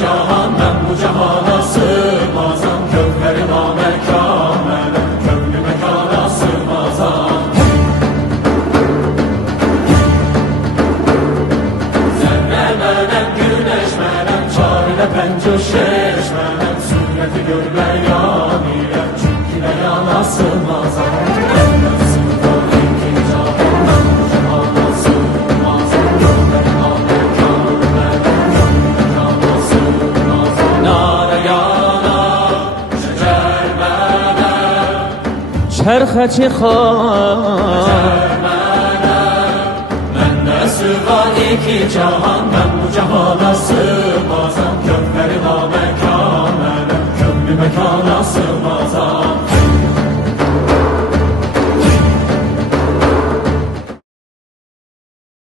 Cahan ben bu cahana sığmazam, kövheri namekan mənəm, kövlü mekana sığmazam. Zərrə mənəm, güneş mənəm, çarədə pəncöşeş mənəm, sürəti görməyən iləm, çünki məkana sığmazam. çرخچی خان من نسوان iki cahan, ben bu cahana sığmazam, kövheri namekân mənəm, kövlü mekana sığmazam.